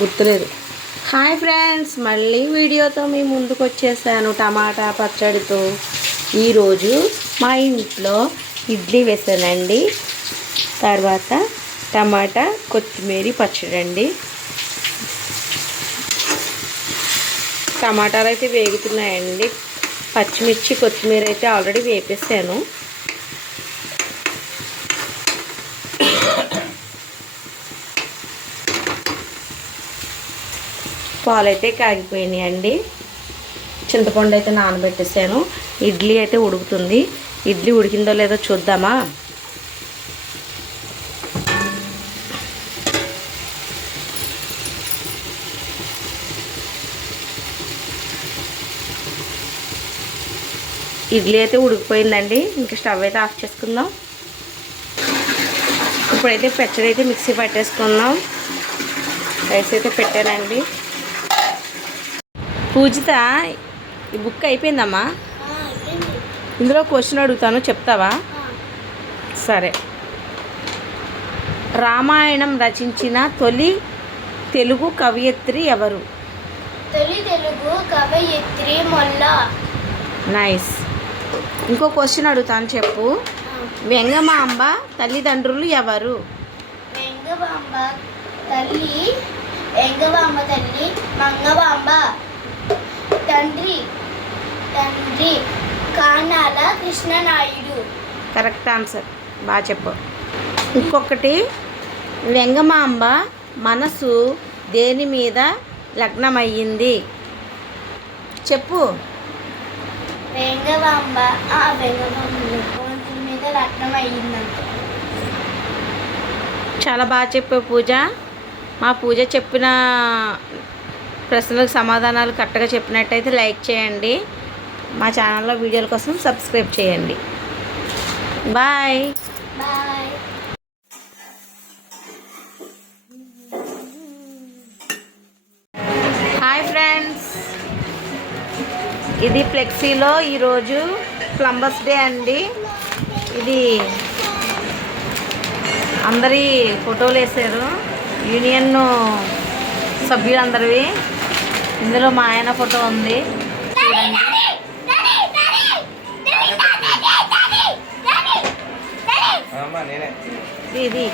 గుర్తులేదు. Hi friends, మళ్ళీ వీడియోతో మీ ముందుకు వచ్చేసాను టమాటా పచ్చడితో. ఈరోజు మా ఇంట్లో ఇడ్లీ వేసానండి. తర్వాత టమాటా కొత్తిమీర పచ్చడి అండి. టమాటాలు అయితే వేగుతున్నాయండి. పచ్చిమిర్చి కొత్తిమీర అయితే ఆల్రెడీ వేపేసాను. పాలు అయితే కాగిపోయినాయండి. చింతపండు అయితే నానబెట్టేసాను. ఇడ్లీ అయితే ఉడుకుతుంది. ఇడ్లీ ఉడికిందో లేదో చూద్దామా. ఇడ్లీ అయితే ఉడికిపోయిందండి. ఇంకా స్టవ్ అయితే ఆఫ్ చేసుకుందాం. ఇప్పుడైతే పచ్చడి అయితే మిక్సీ పట్టేసుకుందాం. రైస్ అయితే పెట్టానండి. పూజిత, ఈ బుక్ అయిపోయిందమ్మా. ఇందులో క్వశ్చన్ అడుగుతాను, చెప్తావా? సరే. రామాయణం రచించిన తొలి తెలుగు కవయిత్రి ఎవరు? తొలి తెలుగు కవయిత్రి మొల్ల. నైస్. ఇంకో క్వశ్చన్ అడుగుతాను, చెప్పు. వెంగమాంబ తల్లిదండ్రులు ఎవరు? వెంగమాంబ తల్లి మంగమాంబ. తండ్రి కానాల కృష్ణనాయుడు. కరెక్ట్ ఆన్సర్, బాగా చెప్పు. ఇంకొకటి, వెంగమాంబ మనసు దేని మీద లగ్నమయ్యింది? చెప్పు. వెంగమాంబ మీద లగ్నం అయ్యిందంట. చాలా బాగా చెప్పావు పూజ. మా పూజ చెప్పిన ప్రశ్నలకు సమాధానాలు కరెక్ట్గా చెప్పినట్టయితే లైక్ చేయండి. మా ఛానల్లో వీడియోల కోసం సబ్స్క్రైబ్ చేయండి. బాయ్. బాయ్. హాయ్ ఫ్రెండ్స్, ఇది ఫ్లెక్సీలో ఈరోజు ప్లంబర్స్ డే అండి. ఇది అందరి ఫోటోలు వేసారు, యూనియన్ సభ్యులందరివి. ఇందులో మా ఆయన ఫోటో ఉంది. ఇది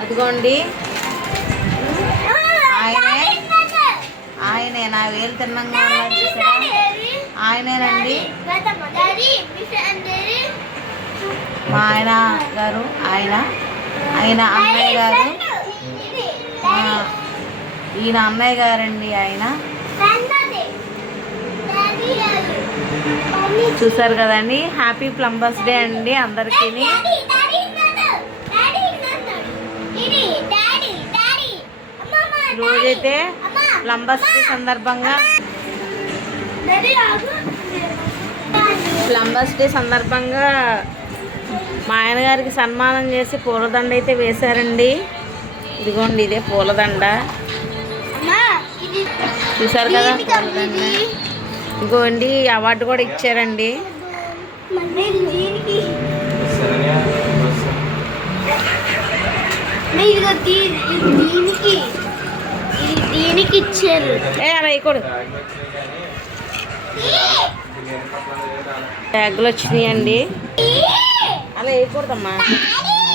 అదిగోండి, ఆయనే నా వేలు తిన్నంగా ఆయనేనండి. మా ఆయన గారు, ఆయన అన్నయ్య గారు, ఈయన అన్నయ్య గారండి. ఆయన చూసారు కదండి. హ్యాపీ ప్లంబర్స్ డే అండి అందరికీ. రోజైతే ప్లంబర్స్ డే సందర్భంగా మా ఆయన గారికి సన్మానం చేసి పూలదండ అయితే వేశారండి. ఇదిగోండి, ఇదే పూలదండ. చూసారు కదా పూలదండ. ఇంకోండి, అవార్డు కూడా ఇచ్చారండి. దీనికి ఇచ్చారు. అలా వేయకూడదు. బ్యాగులు వచ్చినాయండి. అలా వేయకూడదమ్మా.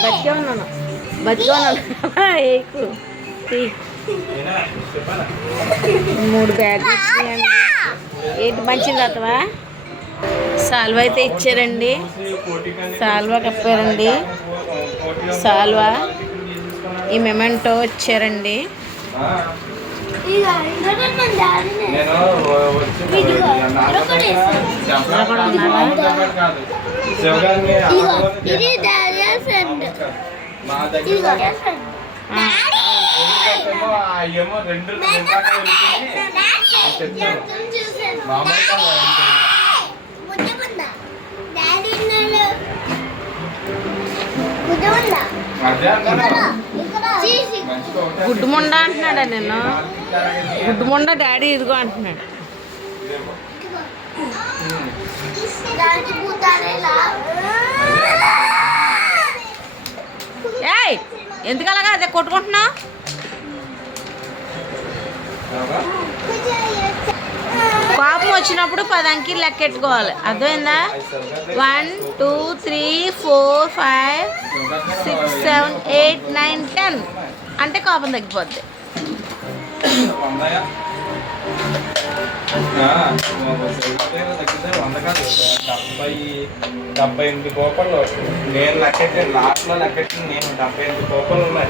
బతికే ఉన్నాను వేయకు. 3 బ్యాగులు వచ్చినాయండి. ఏంటి మంచిది అతవా? సాల్వా అయితే ఇచ్చారండి. సాల్వా కప్పారండి. సాల్వా, ఈ మెమెంటో ఇచ్చారండి. గుడ్డు మొండ అంటున్నాడా నిన్ను? గుడ్డు మొండ డాడీ ఇదిగో అంటున్నాడు. ఎందుకు అలాగా అదే కొట్టుకుంటున్నావు? కోపం వచ్చినప్పుడు 10 అంకెలు లెక్కెట్టుకోవాలి, అర్థమైందా? 1 2 3 4 5 6 7 8 9 10 అంటే కోపం తగ్గిపోద్ది. డెబ్బై 8 కోపంలో నేను లెక్కెట్టాను, లాస్ట్లో లెక్కెట్టిన నేను 78 కోపంలు ఉన్నాయి.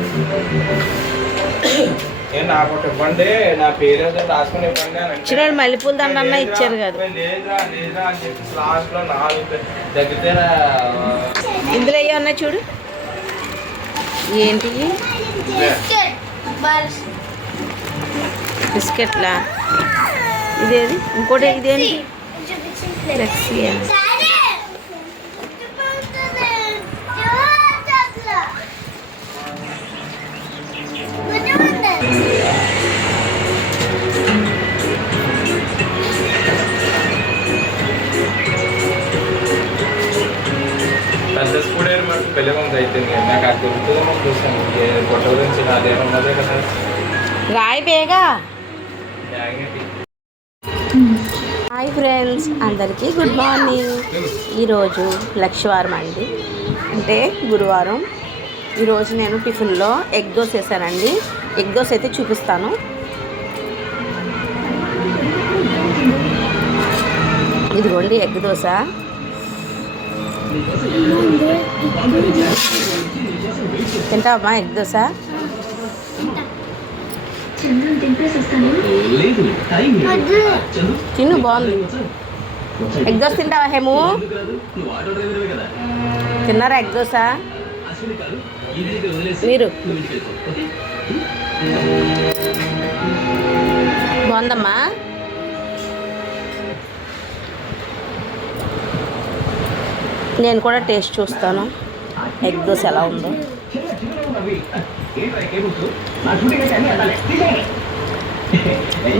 నేను నాకు ఒకటి ఇవ్వండి, నా పేరు ఏదో రాసుకుని ఇవ్వండి అని అంటే చిన్న మల్లెపూల దండ ఇచ్చారు కదా. లేదా లేదా అని చెప్పి లాస్ట్లో 4 దగ్గర ఇందులో అయ్యి ఉన్నాయి చూడు. ఏంటి బిస్కెట్లా? ఇదేది ఇంకోటి, ఇదేంటి? ఫ్లెక్సీయా? పెద్ద స్కూల్ మటు పెళ్ళి అయితే నాకు అది దొరుకుతుందేమో చూసాను. పొట్ట గురించి నాదేమన్నదే కదా. రాయి బేగా. బ్యాగ్ హాయ్ ఫ్రెండ్స్, అందరికీ గుడ్ మార్నింగ్. ఈరోజు లక్షవారం అండి, అంటే గురువారం. ఈరోజు నేను టిఫిన్లో ఎగ్ దోశ వేసానండి. ఎగ్ దోశ అయితే చూపిస్తాను. ఇదిగోండి ఎగ్ దోశ. తింటావమ్మా ఎగ్ దోశ? తిను, బాగుంది. ఎగ్ దోశ తింటావా హేము? తిన్నారా ఎగ్ దోశ మీరు? బాగుందమ్మా. నేను కూడా టేస్ట్ చూస్తాను ఎగ్ దోశ ఎలా ఉందో.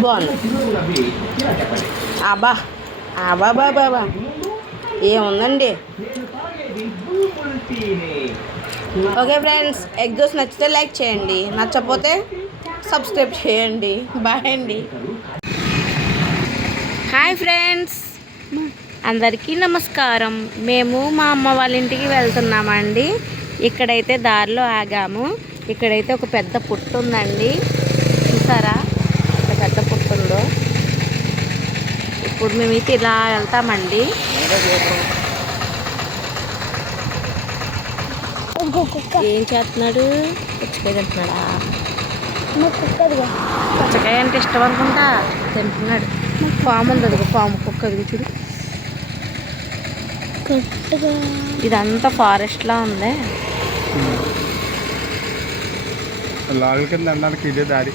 బాగుంది. అబ్బా అబ్బా బాబా ఏముందండి. ఓకే ఫ్రెండ్స్, ఎగ్ దోశ నచ్చితే లైక్ చేయండి, నచ్చకపోతే సబ్స్క్రైబ్ చేయండి. బాయ్ అండి. హాయ్ ఫ్రెండ్స్, అందరికీ నమస్కారం. మేము మా అమ్మ వాళ్ళ ఇంటికి వెళ్తున్నామండి. ఇక్కడైతే దారిలో ఆగాము. ఇక్కడైతే ఒక పెద్ద పుట్టు ఉందండి, చూసారా ఒక పెద్ద పుట్టు ఉందో. ఇప్పుడు మేమైతే ఇలా వెళ్తామండి. ఏం చేస్తున్నాడు? పుచ్చకాయ తింటున్నాడా? పుచ్చకాయ అంటే ఇష్టం అనుకుంటా, తింటున్నాడు. పాము ఉంది, అది పాము కుక్క, అది చూడు. ఇదంతా ఫారెస్ట్లా ఉంది. లాల్ కింద అన్నానికి ఇదే దారి.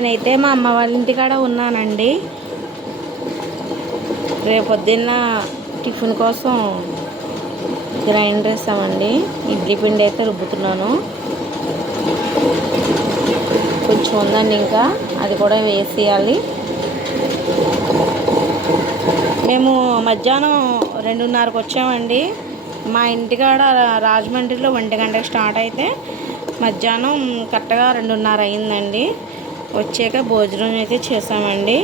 నేనైతే మా అమ్మ వాళ్ళ ఇంటికాడ ఉన్నానండి. రేపొద్దున్న టిఫిన్ కోసం గ్రైండర్ వేసామండి. ఇడ్లీ పిండి అయితే రుబ్బుతున్నాను. కొంచెం ఉందండి, ఇంకా అది కూడా వేసేయాలి. మేము మధ్యాహ్నం 2:30కి వచ్చామండి. మా ఇంటికాడ రాజమండ్రిలో 1 గంటకి స్టార్ట్ అయితే మధ్యాహ్నం కరెక్ట్గా 2:30 అయిందండి. వచ్చాక భోజనం అయితే చేసామండి.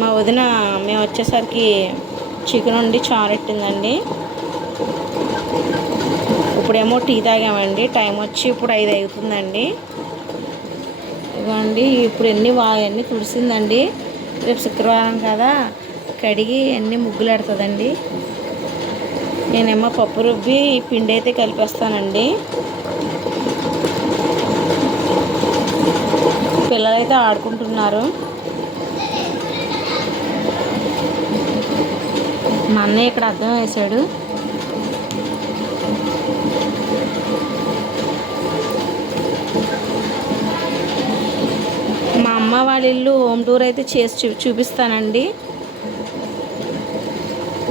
మా వదిన మేము వచ్చేసరికి చికెన్ వండి చారెట్టిందండి. ఇప్పుడేమో టీ తాగామండి. టైం వచ్చి ఇప్పుడు 5 అవుతుందండి. ఇవ్వండి ఇప్పుడు అన్నీ తుడిసిందండి. రేపు శుక్రవారం కదా, కడిగి అన్నీ ముగ్గులు పెడుతుందండి. నేనేమో పప్పు రుబ్బి పిండి అయితే కలిపేస్తానండి. పిల్లలైతే ఆడుకుంటున్నారు. మా అన్నయ్య ఇక్కడ అద్దం వేశాడు. మా అమ్మ వాళ్ళ ఇల్లు హోమ్ టూర్ అయితే చేసి చూపిస్తానండి.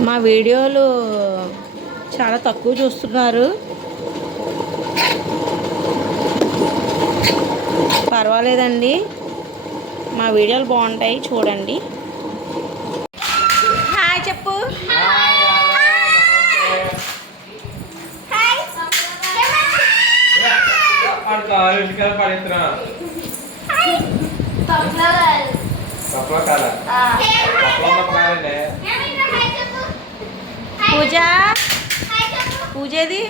మా వీడియోలు చాలా తక్కువ చూస్తున్నారు. పర్వాలేదండి, మా వీడియోలు బాగుంటాయి, చూడండి. హాయ్ చెప్పు. పూజ పూజది